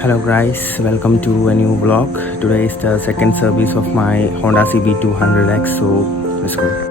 Hello guys, welcome to a new vlog. Today is the second service of my Honda CB200X, so let's go.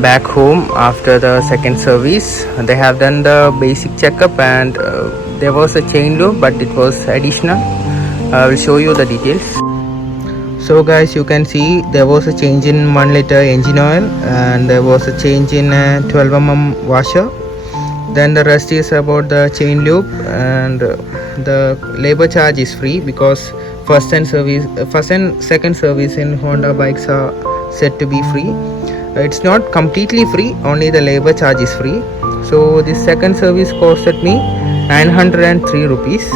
Back home after the second service, they have done the basic checkup and there was a chain loop, but it was additional. I will show you the details. So guys, you can see there was a change in 1 liter engine oil and there was a change in 12 washer. Then the rest is about the chain loop, and the labor charge is free because first and second service in Honda bikes are said to be free. It's not completely free, only the labor charge is free. So this second service costed me 903 rupees.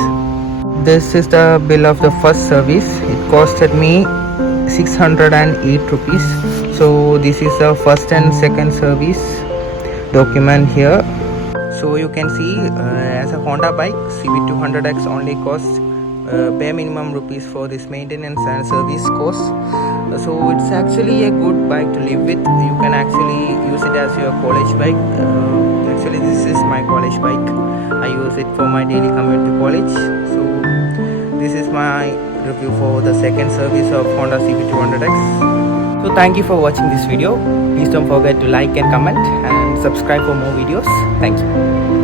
This is the bill of the first service. It costed me 608 rupees. So this is the first and second service document here. So you can see as a Honda bike, CB200X only costs bare minimum rupees for this maintenance and service cost. So it's actually a good bike to live with. You can actually use it as your college bike. Actually this is my college bike. I use it for my daily commute to college. So this is my review for the second service of Honda CB200X. So thank you for watching this video. Please don't forget to like and comment and subscribe for more videos. Thank you.